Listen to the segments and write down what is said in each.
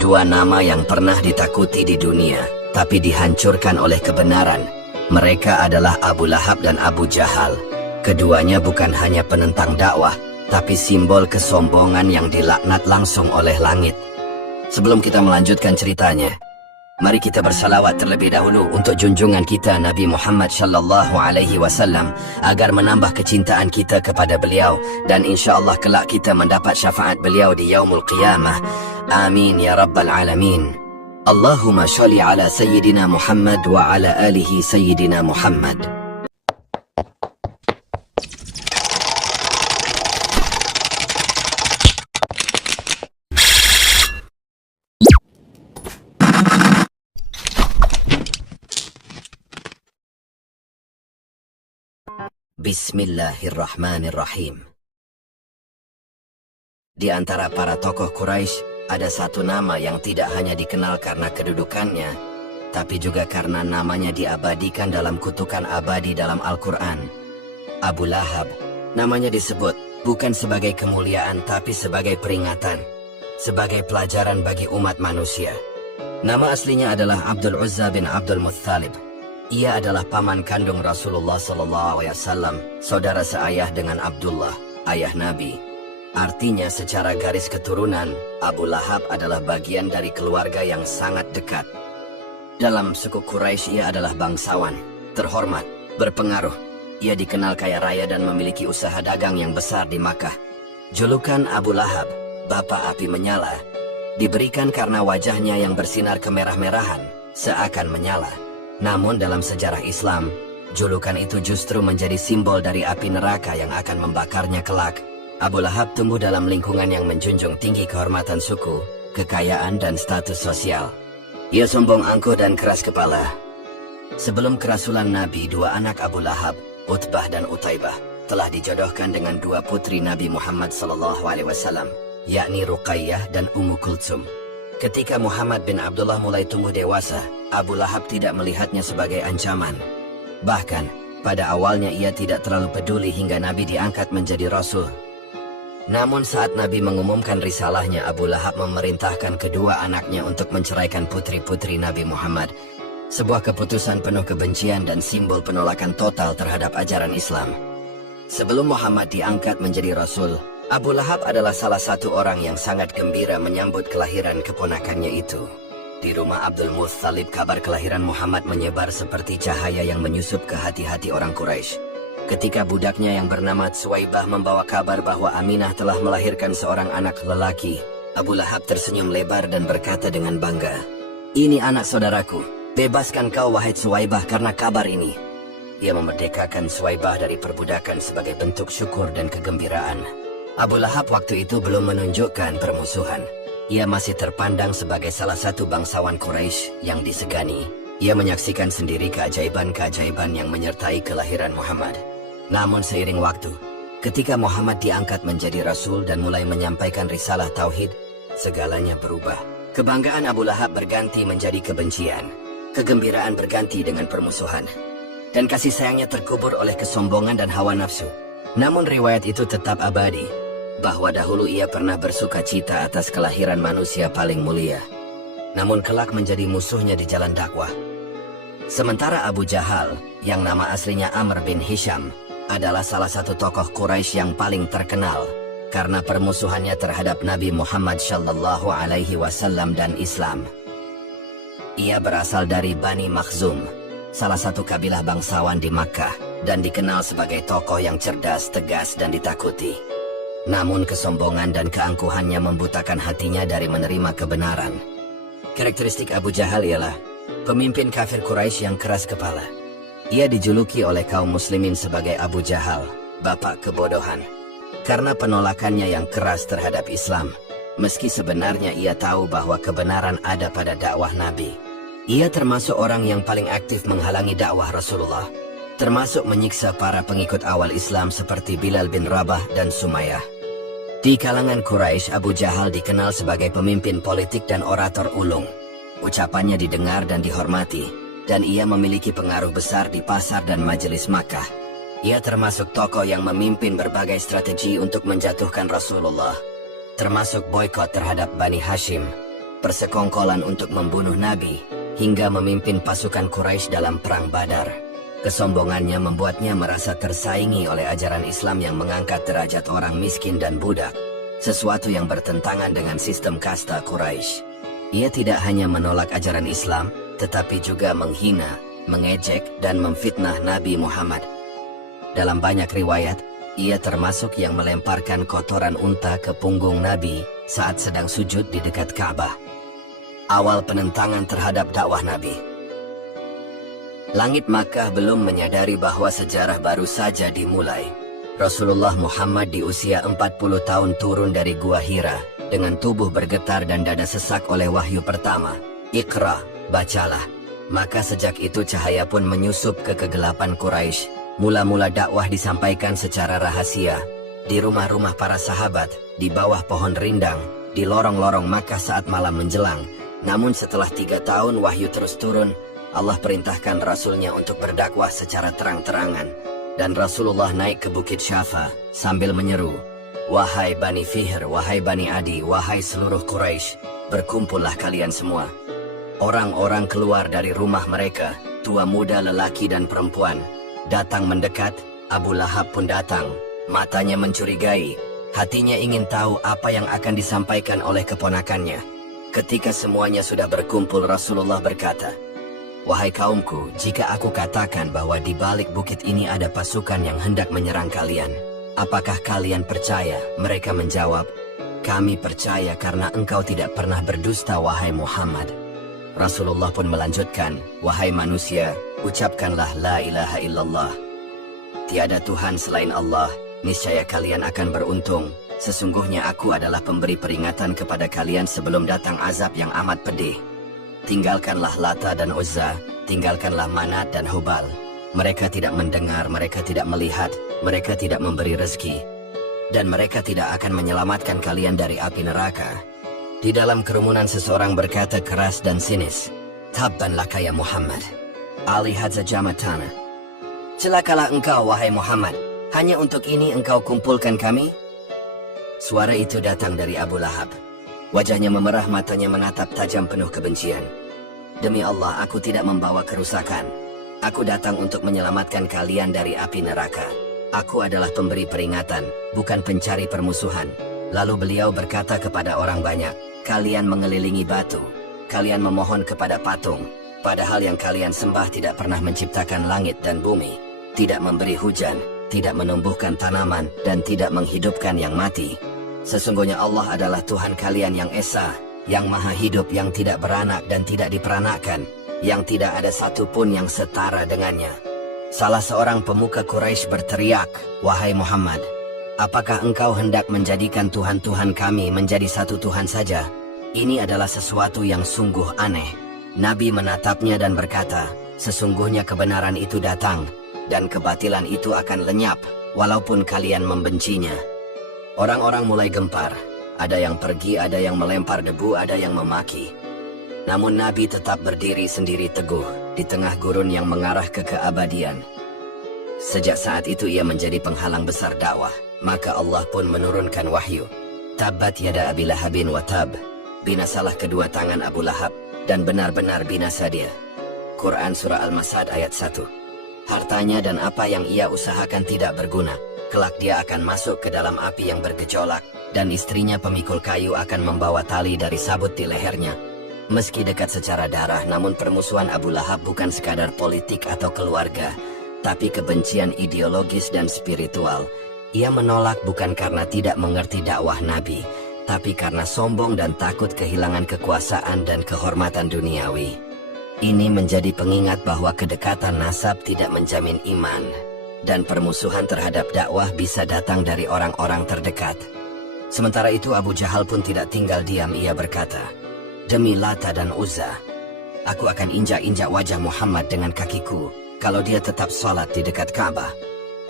Dua nama yang pernah ditakuti di dunia, tapi dihancurkan oleh kebenaran. Mereka adalah Abu Lahab dan Abu Jahal. Keduanya bukan hanya penentang dakwah, tapi simbol kesombongan yang dilaknat langsung oleh langit. Sebelum kita melanjutkan ceritanya, mari kita bersalawat terlebih dahulu untuk junjungan kita Nabi Muhammad sallallahu alaihi wasallam agar menambah kecintaan kita kepada beliau dan insya-Allah kelak kita mendapat syafaat beliau di yaumul qiyamah. Amin ya rabbal alamin. Allahumma sholli ala sayyidina Muhammad wa ala alihi sayyidina Muhammad. Bismillahirrahmanirrahim. Di antara para tokoh Quraisy, ada satu nama yang tidak hanya dikenal karena kedudukannya, tapi juga karena namanya diabadikan dalam kutukan abadi dalam Al-Quran. Abu Lahab. Namanya disebut bukan sebagai kemuliaan tapi sebagai peringatan, sebagai pelajaran bagi umat manusia. Nama aslinya adalah Abdul Uzza bin Abdul Muttalib. Ia adalah paman kandung Rasulullah SAW, saudara seayah dengan Abdullah, ayah Nabi. Artinya secara garis keturunan, Abu Lahab adalah bagian dari keluarga yang sangat dekat. Dalam suku Quraisy ia adalah bangsawan, terhormat, berpengaruh. Ia dikenal kaya raya dan memiliki usaha dagang yang besar di Makkah. Julukan Abu Lahab, Bapak Api Menyala, diberikan karena wajahnya yang bersinar kemerah-merahan, seakan menyala. Namun dalam sejarah Islam, julukan itu justru menjadi simbol dari api neraka yang akan membakarnya kelak. Abu Lahab tumbuh dalam lingkungan yang menjunjung tinggi kehormatan suku, kekayaan dan status sosial. Ia sombong angkuh dan keras kepala. Sebelum kerasulan Nabi, dua anak Abu Lahab, Utbah dan Utaibah, telah dijodohkan dengan dua putri Nabi Muhammad SAW, yakni Ruqayyah dan Ummu Kultsum. Ketika Muhammad bin Abdullah mulai tumbuh dewasa, Abu Lahab tidak melihatnya sebagai ancaman. Bahkan, pada awalnya ia tidak terlalu peduli hingga Nabi diangkat menjadi Rasul. Namun saat Nabi mengumumkan risalahnya, Abu Lahab memerintahkan kedua anaknya untuk menceraikan putri-putri Nabi Muhammad. Sebuah keputusan penuh kebencian dan simbol penolakan total terhadap ajaran Islam. Sebelum Muhammad diangkat menjadi Rasul, Abu Lahab adalah salah satu orang yang sangat gembira menyambut kelahiran keponakannya itu. Di rumah Abdul Muttalib, kabar kelahiran Muhammad menyebar seperti cahaya yang menyusup ke hati-hati orang Quraisy. Ketika budaknya yang bernama Suwaibah membawa kabar bahwa Aminah telah melahirkan seorang anak lelaki, Abu Lahab tersenyum lebar dan berkata dengan bangga, "Ini anak saudaraku, bebaskan kau wahai Suwaibah karena kabar ini." Ia memerdekakan Suwaibah dari perbudakan sebagai bentuk syukur dan kegembiraan. Abu Lahab waktu itu belum menunjukkan permusuhan. Ia masih terpandang sebagai salah satu bangsawan Quraisy yang disegani. Ia menyaksikan sendiri keajaiban-keajaiban yang menyertai kelahiran Muhammad. Namun seiring waktu, ketika Muhammad diangkat menjadi Rasul dan mulai menyampaikan risalah Tauhid, segalanya berubah. Kebanggaan Abu Lahab berganti menjadi kebencian. Kegembiraan berganti dengan permusuhan. Dan kasih sayangnya terkubur oleh kesombongan dan hawa nafsu. Namun riwayat itu tetap abadi, bahwa dahulu ia pernah bersuka cita atas kelahiran manusia paling mulia, namun kelak menjadi musuhnya di jalan dakwah. Sementara Abu Jahal, yang nama aslinya Amr bin Hisham, adalah salah satu tokoh Quraisy yang paling terkenal karena permusuhannya terhadap Nabi Muhammad SAW dan Islam. Ia berasal dari Bani Makhzum, salah satu kabilah bangsawan di Makkah, dan dikenal sebagai tokoh yang cerdas, tegas, dan ditakuti. Namun kesombongan dan keangkuhannya membutakan hatinya dari menerima kebenaran. Karakteristik Abu Jahal ialah pemimpin kafir Quraisy yang keras kepala. Ia dijuluki oleh kaum muslimin sebagai Abu Jahal, bapak kebodohan, karena penolakannya yang keras terhadap Islam, meski sebenarnya ia tahu bahwa kebenaran ada pada dakwah Nabi. Ia termasuk orang yang paling aktif menghalangi dakwah Rasulullah, termasuk menyiksa para pengikut awal Islam seperti Bilal bin Rabah dan Sumayyah. Di kalangan Quraisy, Abu Jahal dikenal sebagai pemimpin politik dan orator ulung. Ucapannya didengar dan dihormati, dan ia memiliki pengaruh besar di pasar dan majelis Makkah. Ia termasuk tokoh yang memimpin berbagai strategi untuk menjatuhkan Rasulullah, termasuk boikot terhadap Bani Hashim. persekongkolan untuk membunuh Nabi, hingga memimpin pasukan Quraisy dalam Perang Badar. Kesombongannya membuatnya merasa tersaingi oleh ajaran Islam yang mengangkat derajat orang miskin dan budak, sesuatu yang bertentangan dengan sistem kasta Quraisy. Ia tidak hanya menolak ajaran Islam, tetapi juga menghina, mengejek, dan memfitnah Nabi Muhammad. Dalam banyak riwayat, ia termasuk yang melemparkan kotoran unta ke punggung Nabi saat sedang sujud di dekat Ka'bah. Awal penentangan terhadap dakwah Nabi. Langit Makkah belum menyadari bahwa sejarah baru saja dimulai. Rasulullah Muhammad di usia 40 tahun turun dari Gua Hira, dengan tubuh bergetar dan dada sesak oleh wahyu pertama, Iqra, bacalah. Maka sejak itu cahaya pun menyusup ke kegelapan Quraisy. Mula-mula dakwah disampaikan secara rahasia, di rumah-rumah para sahabat, di bawah pohon rindang, di lorong-lorong Makkah saat malam menjelang. Namun setelah 3 tahun wahyu terus turun, Allah perintahkan Rasulnya untuk berdakwah secara terang-terangan. Dan Rasulullah naik ke Bukit Syafa sambil menyeru, "Wahai Bani Fihr, wahai Bani Adi, wahai seluruh Quraisy, berkumpullah kalian semua." Orang-orang keluar dari rumah mereka, tua muda, lelaki dan perempuan, datang mendekat. Abu Lahab pun datang, matanya mencurigai, hatinya ingin tahu apa yang akan disampaikan oleh keponakannya. Ketika semuanya sudah berkumpul, Rasulullah berkata, "Wahai kaumku, jika aku katakan bahwa di balik bukit ini ada pasukan yang hendak menyerang kalian, apakah kalian percaya?" Mereka menjawab, "Kami percaya karena engkau tidak pernah berdusta, wahai Muhammad." Rasulullah pun melanjutkan, "Wahai manusia, ucapkanlah la ilaha illallah. Tiada Tuhan selain Allah, niscaya kalian akan beruntung. Sesungguhnya aku adalah pemberi peringatan kepada kalian sebelum datang azab yang amat pedih. Tinggalkanlah Lata dan Uzza, tinggalkanlah Manat dan Hubal. Mereka tidak mendengar, mereka tidak melihat, mereka tidak memberi rezeki, dan mereka tidak akan menyelamatkan kalian dari api neraka." Di dalam kerumunan seseorang berkata keras dan sinis, "Tabban laka ya Muhammad, Ali hadza jamatana." "Celakalah engkau, wahai Muhammad, hanya untuk ini engkau kumpulkan kami?" Suara itu datang dari Abu Lahab. Wajahnya memerah, matanya menatap tajam penuh kebencian. "Demi Allah, aku tidak membawa kerusakan. Aku datang untuk menyelamatkan kalian dari api neraka. Aku adalah pemberi peringatan, bukan pencari permusuhan." Lalu beliau berkata kepada orang banyak, "Kalian mengelilingi batu, kalian memohon kepada patung, padahal yang kalian sembah tidak pernah menciptakan langit dan bumi, tidak memberi hujan, tidak menumbuhkan tanaman, dan tidak menghidupkan yang mati. Sesungguhnya Allah adalah Tuhan kalian yang Esa, yang maha hidup, yang tidak beranak dan tidak diperanakkan, yang tidak ada satupun yang setara dengannya." Salah seorang pemuka Quraisy berteriak, "Wahai Muhammad, apakah engkau hendak menjadikan Tuhan-Tuhan kami menjadi satu Tuhan saja? Ini adalah sesuatu yang sungguh aneh." Nabi menatapnya dan berkata, "Sesungguhnya kebenaran itu datang, dan kebatilan itu akan lenyap, walaupun kalian membencinya." Orang-orang mulai gempar. Ada yang pergi, ada yang melempar debu, ada yang memaki. Namun Nabi tetap berdiri sendiri teguh di tengah gurun yang mengarah ke keabadian. Sejak saat itu ia menjadi penghalang besar dakwah. Maka Allah pun menurunkan wahyu, "Tabbat yada Abi Lahabin wa tab." Binasalah kedua tangan Abu Lahab, dan benar-benar binasa dia. Quran Surah Al-Masad ayat 1. Hartanya dan apa yang ia usahakan tidak berguna. Kelak dia akan masuk ke dalam api yang bergejolak, dan istrinya pemikul kayu akan membawa tali dari sabut di lehernya. Meski dekat secara darah, namun permusuhan Abu Lahab bukan sekadar politik atau keluarga, tapi kebencian ideologis dan spiritual. Ia menolak bukan karena tidak mengerti dakwah Nabi, tapi karena sombong dan takut kehilangan kekuasaan dan kehormatan duniawi. Ini menjadi pengingat bahwa kedekatan nasab tidak menjamin iman, dan permusuhan terhadap dakwah bisa datang dari orang-orang terdekat. Sementara itu Abu Jahal pun tidak tinggal diam. Ia berkata, "Demi Lata dan Uzza, aku akan injak-injak wajah Muhammad dengan kakiku kalau dia tetap sholat di dekat Ka'bah."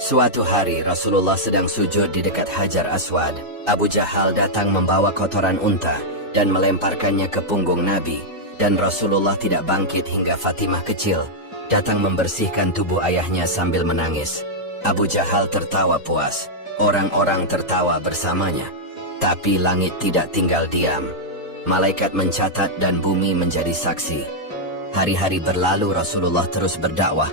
Suatu hari Rasulullah sedang sujud di dekat Hajar Aswad. Abu Jahal datang membawa kotoran unta dan melemparkannya ke punggung Nabi, dan Rasulullah tidak bangkit hingga Fatimah kecil datang membersihkan tubuh ayahnya sambil menangis. Abu Jahal tertawa puas. Orang-orang tertawa bersamanya. Tapi langit tidak tinggal diam. Malaikat mencatat dan bumi menjadi saksi. Hari-hari berlalu, Rasulullah terus berdakwah.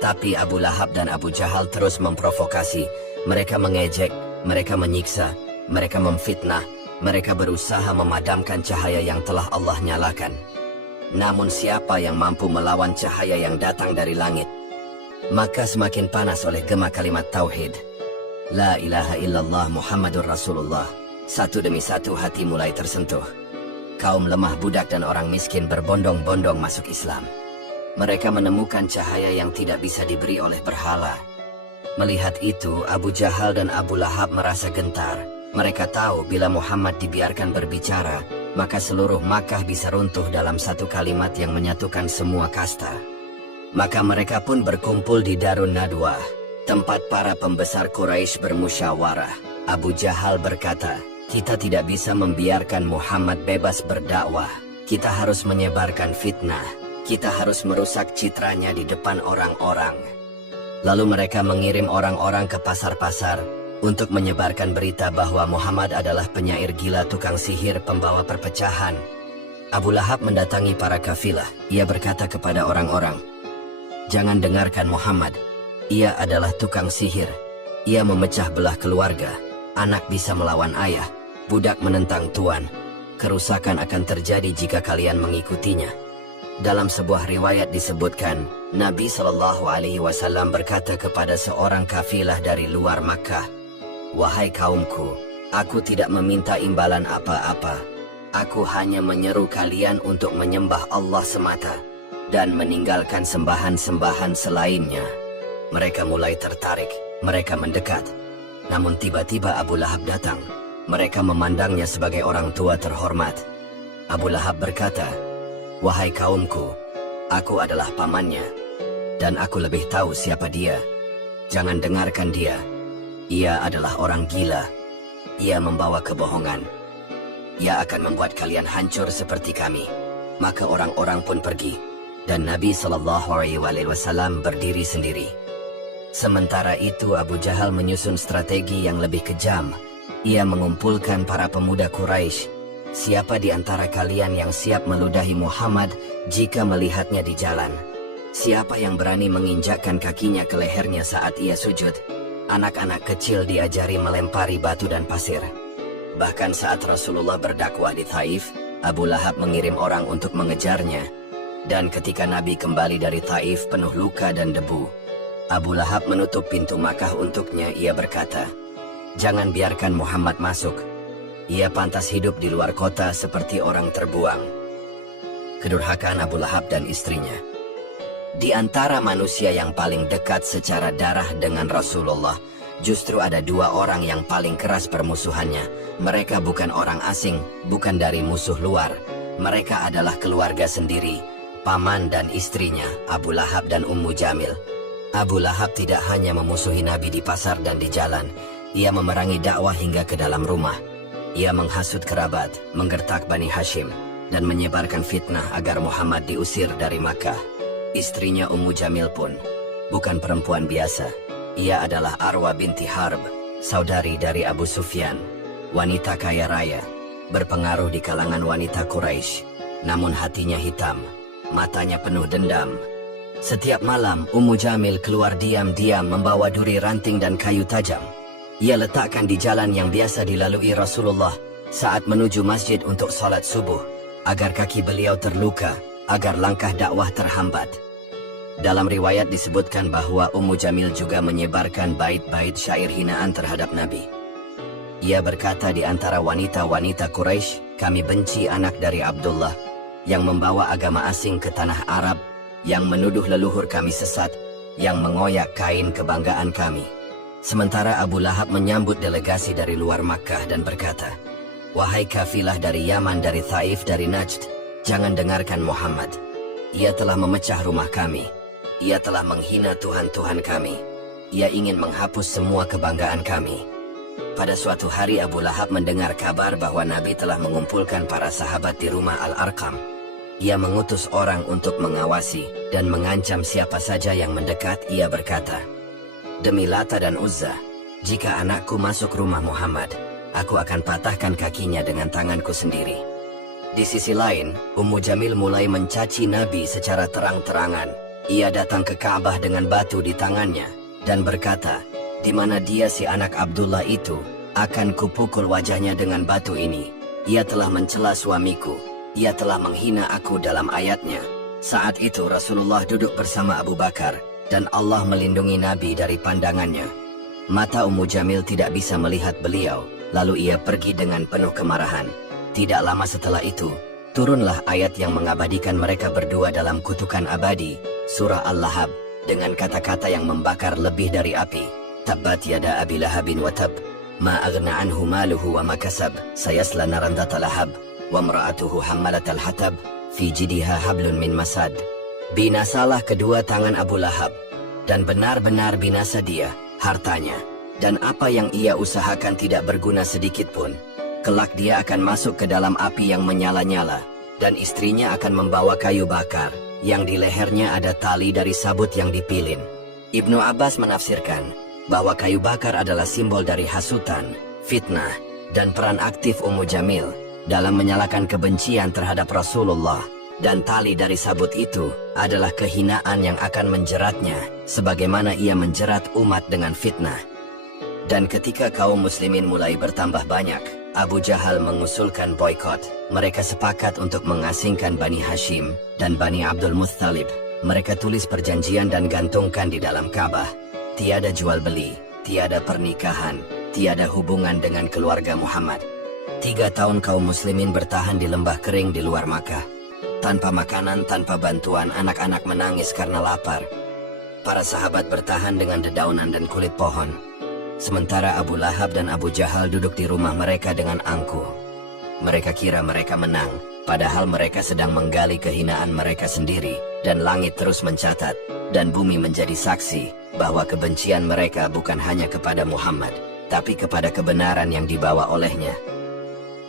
Tapi Abu Lahab dan Abu Jahal terus memprovokasi. Mereka mengejek, mereka menyiksa, mereka memfitnah, mereka berusaha memadamkan cahaya yang telah Allah nyalakan. Namun siapa yang mampu melawan cahaya yang datang dari langit? Maka semakin panas oleh gema kalimat Tauhid. La ilaha illallah Muhammadur Rasulullah. Satu demi satu hati mulai tersentuh. Kaum lemah, budak dan orang miskin berbondong-bondong masuk Islam. Mereka menemukan cahaya yang tidak bisa diberi oleh berhala. Melihat itu, Abu Jahal dan Abu Lahab merasa gentar. Mereka tahu bila Muhammad dibiarkan berbicara, maka seluruh Makkah bisa runtuh dalam satu kalimat yang menyatukan semua kasta. Maka mereka pun berkumpul di Darun Nadwah, tempat para pembesar Quraisy bermusyawarah. Abu Jahal berkata, "Kita tidak bisa membiarkan Muhammad bebas berdakwah. Kita harus menyebarkan fitnah. Kita harus merusak citranya di depan orang-orang." Lalu mereka mengirim orang-orang ke pasar-pasar untuk menyebarkan berita bahwa Muhammad adalah penyair gila, tukang sihir, pembawa perpecahan. Abu Lahab mendatangi para kafilah. Ia berkata kepada orang-orang, "Jangan dengarkan Muhammad. Ia adalah tukang sihir. Ia memecah belah keluarga. Anak bisa melawan ayah, budak menentang tuan. Kerusakan akan terjadi jika kalian mengikutinya." Dalam sebuah riwayat disebutkan, Nabi SAW berkata kepada seorang kafilah dari luar Makkah, "Wahai kaumku, aku tidak meminta imbalan apa-apa. Aku hanya menyeru kalian untuk menyembah Allah semata dan meninggalkan sembahan-sembahan selainnya." Mereka mulai tertarik, mereka mendekat. Namun tiba-tiba Abu Lahab datang. Mereka memandangnya sebagai orang tua terhormat. Abu Lahab berkata, "Wahai kaumku, aku adalah pamannya, dan aku lebih tahu siapa dia. Jangan dengarkan dia. Ia adalah orang gila. Ia membawa kebohongan. Ia akan membuat kalian hancur seperti kami." Maka orang-orang pun pergi, dan Nabi SAW berdiri sendiri. Sementara itu Abu Jahal menyusun strategi yang lebih kejam. Ia mengumpulkan para pemuda Quraisy. "Siapa di antara kalian yang siap meludahi Muhammad jika melihatnya di jalan? Siapa yang berani menginjakkan kakinya ke lehernya saat ia sujud?" Anak-anak kecil diajari melempari batu dan pasir. Bahkan saat Rasulullah berdakwah di Taif, Abu Lahab mengirim orang untuk mengejarnya. Dan ketika Nabi kembali dari Taif penuh luka dan debu, Abu Lahab menutup pintu Makkah untuknya. Ia berkata, "Jangan biarkan Muhammad masuk. Ia pantas hidup di luar kota seperti orang terbuang." Kedurhakaan Abu Lahab dan istrinya. Di antara manusia yang paling dekat secara darah dengan Rasulullah, justru ada dua orang yang paling keras permusuhannya. Mereka bukan orang asing, bukan dari musuh luar. Mereka adalah keluarga sendiri, paman dan istrinya, Abu Lahab dan Ummu Jamil. Abu Lahab tidak hanya memusuhi Nabi di pasar dan di jalan, ia memerangi dakwah hingga ke dalam rumah. Ia menghasut kerabat, menggertak Bani Hashim, dan menyebarkan fitnah agar Muhammad diusir dari Makkah. Istrinya Ummu Jamil pun bukan perempuan biasa. Ia adalah Arwa binti Harb, saudari dari Abu Sufyan, wanita kaya raya, berpengaruh di kalangan wanita Quraisy. Namun hatinya hitam, matanya penuh dendam. Setiap malam Ummu Jamil keluar diam-diam membawa duri ranting dan kayu tajam. Ia letakkan di jalan yang biasa dilalui Rasulullah saat menuju masjid untuk salat subuh, agar kaki beliau terluka, agar langkah dakwah terhambat. Dalam riwayat disebutkan bahwa Ummu Jamil juga menyebarkan bait-bait syair hinaan terhadap Nabi. Ia berkata di antara wanita-wanita Quraisy, "Kami benci anak dari Abdullah yang membawa agama asing ke tanah Arab, yang menuduh leluhur kami sesat, yang mengoyak kain kebanggaan kami." Sementara Abu Lahab menyambut delegasi dari luar Makkah dan berkata, "Wahai kafilah dari Yaman, dari Taif, dari Najd, jangan dengarkan Muhammad. Ia telah memecah rumah kami. Ia telah menghina Tuhan-Tuhan kami. Ia ingin menghapus semua kebanggaan kami." Pada suatu hari Abu Lahab mendengar kabar bahwa Nabi telah mengumpulkan para sahabat di rumah Al-Arqam. Ia mengutus orang untuk mengawasi dan mengancam siapa saja yang mendekat. Ia berkata, "Demi Lata dan Uzza, jika anakku masuk rumah Muhammad, aku akan patahkan kakinya dengan tanganku sendiri." Di sisi lain, Ummu Jamil mulai mencaci Nabi secara terang-terangan. Ia datang ke Ka'bah dengan batu di tangannya dan berkata, "Di mana dia si anak Abdullah itu? Akan kupukul wajahnya dengan batu ini. Ia telah mencela suamiku. Ia telah menghina aku dalam ayatnya." Saat itu Rasulullah duduk bersama Abu Bakar dan Allah melindungi Nabi dari pandangannya. Mata Ummu Jamil tidak bisa melihat beliau, lalu ia pergi dengan penuh kemarahan. Tidak lama setelah itu, turunlah ayat yang mengabadikan mereka berdua dalam kutukan abadi, surah Al-Lahab, dengan kata-kata yang membakar lebih dari api. Tabbat yada Abi Lahabin wa tab, ma aghna anhu maluhu wa ma kasab, sayasla naran dhata lahab, wa imra'atuhu hammalatal hatab, fi jidiha hablun min masad. Binasalah kedua tangan Abu Lahab, dan benar-benar binasa dia, hartanya, dan apa yang ia usahakan tidak berguna sedikit pun. Kelak dia akan masuk ke dalam api yang menyala-nyala, dan istrinya akan membawa kayu bakar, yang di lehernya ada tali dari sabut yang dipilin. Ibnu Abbas menafsirkan bahwa kayu bakar adalah simbol dari hasutan, fitnah, dan peran aktif Ummu Jamil dalam menyalakan kebencian terhadap Rasulullah, dan tali dari sabut itu adalah kehinaan yang akan menjeratnya, sebagaimana ia menjerat umat dengan fitnah. Dan ketika kaum muslimin mulai bertambah banyak, Abu Jahal mengusulkan boykot. Mereka sepakat untuk mengasingkan Bani Hashim dan Bani Abdul Muttalib. Mereka tulis perjanjian dan gantungkan di dalam Ka'bah. Tiada jual beli, tiada pernikahan, tiada hubungan dengan keluarga Muhammad. 3 tahun kaum muslimin bertahan di lembah kering di luar Makkah. Tanpa makanan, tanpa bantuan, anak-anak menangis karena lapar. Para sahabat bertahan dengan dedaunan dan kulit pohon. Sementara Abu Lahab dan Abu Jahal duduk di rumah mereka dengan angkuh. Mereka kira mereka menang, padahal mereka sedang menggali kehinaan mereka sendiri, dan langit terus mencatat, dan bumi menjadi saksi, bahwa kebencian mereka bukan hanya kepada Muhammad, tapi kepada kebenaran yang dibawa olehnya.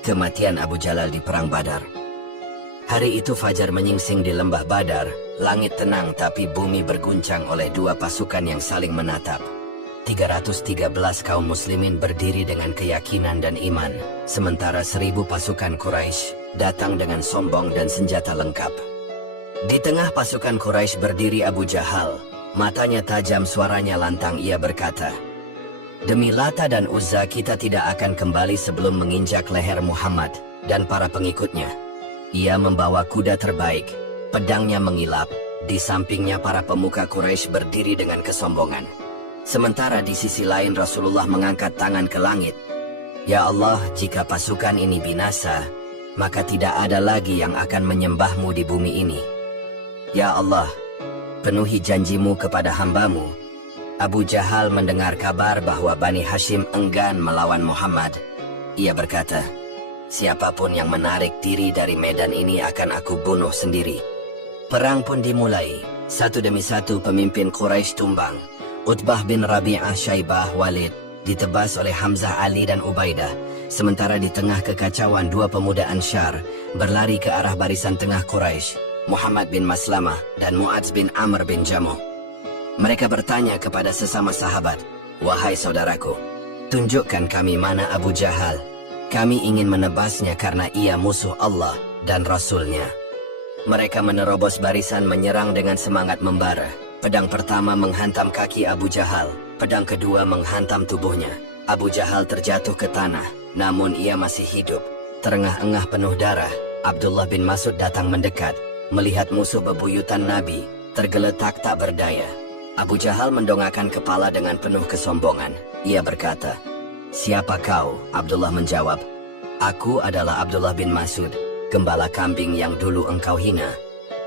Kematian Abu Jalal di Perang Badar. Hari itu fajar menyingsing di lembah Badar, langit tenang tapi bumi berguncang oleh 2 pasukan yang saling menatap. 313 kaum muslimin berdiri dengan keyakinan dan iman, sementara 1000 pasukan Quraisy datang dengan sombong dan senjata lengkap. Di tengah pasukan Quraisy berdiri Abu Jahal, matanya tajam, suaranya lantang. Ia berkata, "Demi Lata dan Uzza kita tidak akan kembali sebelum menginjak leher Muhammad dan para pengikutnya." Ia membawa kuda terbaik, pedangnya mengilap, di sampingnya para pemuka Quraisy berdiri dengan kesombongan. Sementara di sisi lain Rasulullah mengangkat tangan ke langit. "Ya Allah, jika pasukan ini binasa, maka tidak ada lagi yang akan menyembahmu di bumi ini. Ya Allah, penuhi janjimu kepada hambamu." Abu Jahal mendengar kabar bahwa Bani Hashim enggan melawan Muhammad. Ia berkata, "Siapapun yang menarik diri dari medan ini akan aku bunuh sendiri." Perang pun dimulai. Satu demi satu pemimpin Quraisy tumbang. Utbah bin Rabi'ah, Syaibah, Walid ditebas oleh Hamzah, Ali dan Ubaidah. Sementara di tengah kekacauan 2 pemuda Ansyar berlari ke arah barisan tengah Quraisy, Muhammad bin Maslamah dan Mu'adz bin Amr bin Jamuh. Mereka bertanya kepada sesama sahabat, "Wahai saudaraku, tunjukkan kami mana Abu Jahal. Kami ingin menebasnya karena ia musuh Allah dan Rasulnya." Mereka menerobos barisan, menyerang dengan semangat membara. Pedang pertama menghantam kaki Abu Jahal, pedang kedua menghantam tubuhnya. Abu Jahal terjatuh ke tanah, namun ia masih hidup. Terengah-engah penuh darah, Abdullah bin Mas'ud datang mendekat. Melihat musuh bebuyutan Nabi, tergeletak tak berdaya. Abu Jahal mendongakkan kepala dengan penuh kesombongan. Ia berkata, "Siapa kau?" Abdullah menjawab, "Aku adalah Abdullah bin Mas'ud, gembala kambing yang dulu engkau hina."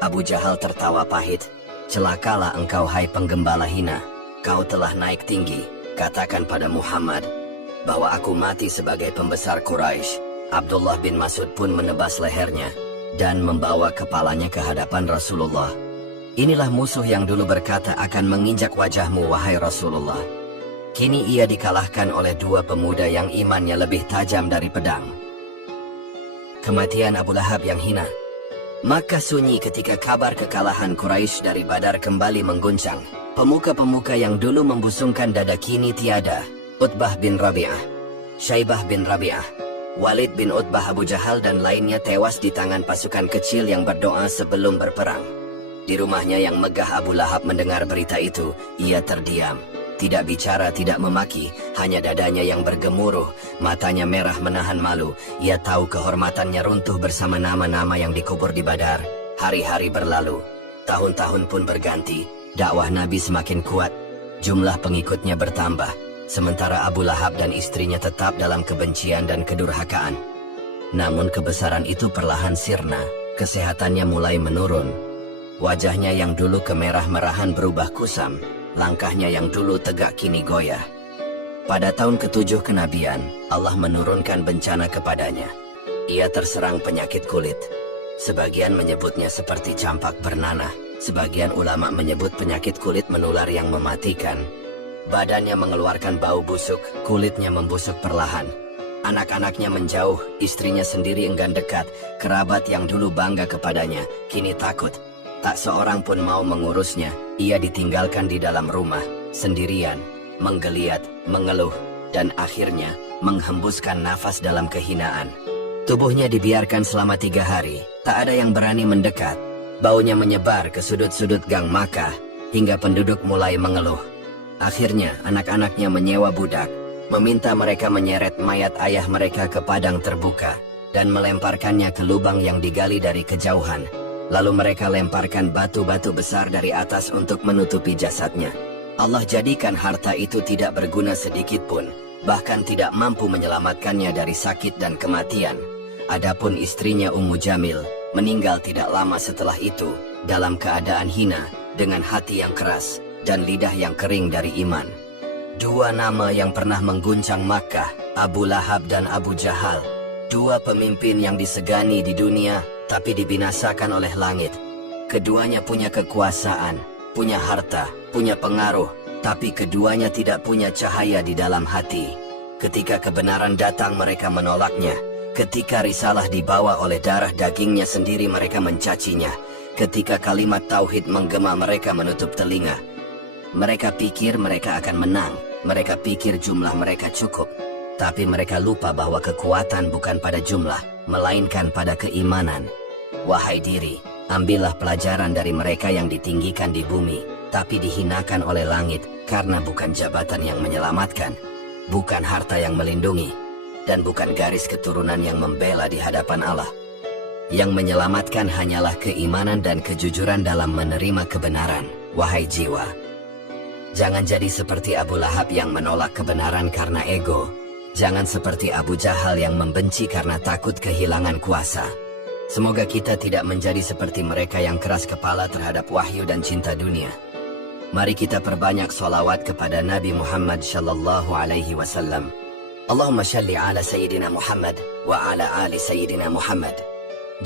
Abu Jahal tertawa pahit. "Celakalah engkau, hai penggembala hina. Kau telah naik tinggi. Katakan pada Muhammad bahwa aku mati sebagai pembesar Quraisy." Abdullah bin Mas'ud pun menebas lehernya dan membawa kepalanya ke hadapan Rasulullah. "Inilah musuh yang dulu berkata akan menginjak wajahmu, wahai Rasulullah. Kini ia dikalahkan oleh 2 pemuda yang imannya lebih tajam dari pedang." Kematian Abu Lahab yang hina. Makkah sunyi ketika kabar kekalahan Quraisy dari Badar kembali mengguncang. Pemuka-pemuka yang dulu membusungkan dada kini tiada. Utbah bin Rabi'ah, Syaibah bin Rabi'ah, Walid bin Utbah, Abu Jahal dan lainnya tewas di tangan pasukan kecil yang berdoa sebelum berperang. Di rumahnya yang megah Abu Lahab mendengar berita itu, ia terdiam. Tidak bicara, tidak memaki, hanya dadanya yang bergemuruh, matanya merah menahan malu. Ia tahu kehormatannya runtuh bersama nama-nama yang dikubur di Badar. Hari-hari berlalu, tahun-tahun pun berganti, dakwah Nabi semakin kuat, jumlah pengikutnya bertambah. Sementara Abu Lahab dan istrinya tetap dalam kebencian dan kedurhakaan. Namun kebesaran itu perlahan sirna, kesehatannya mulai menurun. Wajahnya yang dulu kemerah-merahan berubah kusam, langkahnya yang dulu tegak kini goyah. Pada tahun ke-7 kenabian, Allah menurunkan bencana kepadanya. Ia terserang penyakit kulit. Sebagian menyebutnya seperti campak bernanah, sebagian ulama menyebut penyakit kulit menular yang mematikan. Badannya mengeluarkan bau busuk, kulitnya membusuk perlahan. Anak-anaknya menjauh, istrinya sendiri enggan dekat. Kerabat yang dulu bangga kepadanya, kini takut. Tak seorang pun mau mengurusnya. Ia ditinggalkan di dalam rumah, sendirian, menggeliat, mengeluh, dan akhirnya menghembuskan nafas dalam kehinaan. Tubuhnya dibiarkan selama 3 hari, tak ada yang berani mendekat. Baunya menyebar ke sudut-sudut gang Makkah, hingga penduduk mulai mengeluh. Akhirnya anak-anaknya menyewa budak, meminta mereka menyeret mayat ayah mereka ke padang terbuka, dan melemparkannya ke lubang yang digali dari kejauhan. Lalu mereka lemparkan batu-batu besar dari atas untuk menutupi jasadnya. Allah jadikan harta itu tidak berguna sedikit pun, bahkan tidak mampu menyelamatkannya dari sakit dan kematian. Adapun istrinya Ummu Jamil, meninggal tidak lama setelah itu, dalam keadaan hina, dengan hati yang keras, dan lidah yang kering dari iman. 2 nama yang pernah mengguncang Makkah, Abu Lahab dan Abu Jahal. 2 pemimpin yang disegani di dunia, tapi dibinasakan oleh langit. Keduanya punya kekuasaan, punya harta, punya pengaruh, tapi keduanya tidak punya cahaya di dalam hati. Ketika kebenaran datang mereka menolaknya. Ketika risalah dibawa oleh darah dagingnya sendiri mereka mencacinya. Ketika kalimat tauhid menggema mereka menutup telinga. Mereka pikir mereka akan menang, mereka pikir jumlah mereka cukup. Tapi mereka lupa bahwa kekuatan bukan pada jumlah, melainkan pada keimanan. Wahai diri, ambillah pelajaran dari mereka yang ditinggikan di bumi, tapi dihinakan oleh langit, karena bukan jabatan yang menyelamatkan, bukan harta yang melindungi, dan bukan garis keturunan yang membela di hadapan Allah. Yang menyelamatkan hanyalah keimanan dan kejujuran dalam menerima kebenaran. Wahai jiwa, jangan jadi seperti Abu Lahab yang menolak kebenaran karena ego. Jangan seperti Abu Jahal yang membenci karena takut kehilangan kuasa. Semoga kita tidak menjadi seperti mereka yang keras kepala terhadap wahyu dan cinta dunia. Mari kita perbanyak sholawat kepada Nabi Muhammad sallallahu alaihi wasallam. Allahumma shalli ala Sayyidina Muhammad wa ala ali Sayyidina Muhammad.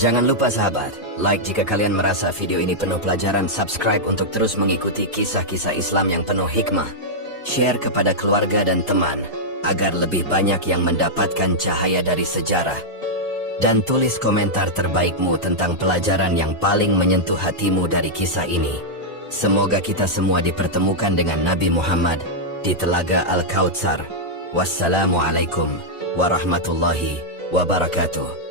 Jangan lupa sahabat, like jika kalian merasa video ini penuh pelajaran, subscribe untuk terus mengikuti kisah-kisah Islam yang penuh hikmah. Share kepada keluarga dan teman, agar lebih banyak yang mendapatkan cahaya dari sejarah. Dan tulis komentar terbaikmu tentang pelajaran yang paling menyentuh hatimu dari kisah ini. Semoga kita semua dipertemukan dengan Nabi Muhammad di Telaga Al-Kautsar. Wassalamualaikum warahmatullahi wabarakatuh.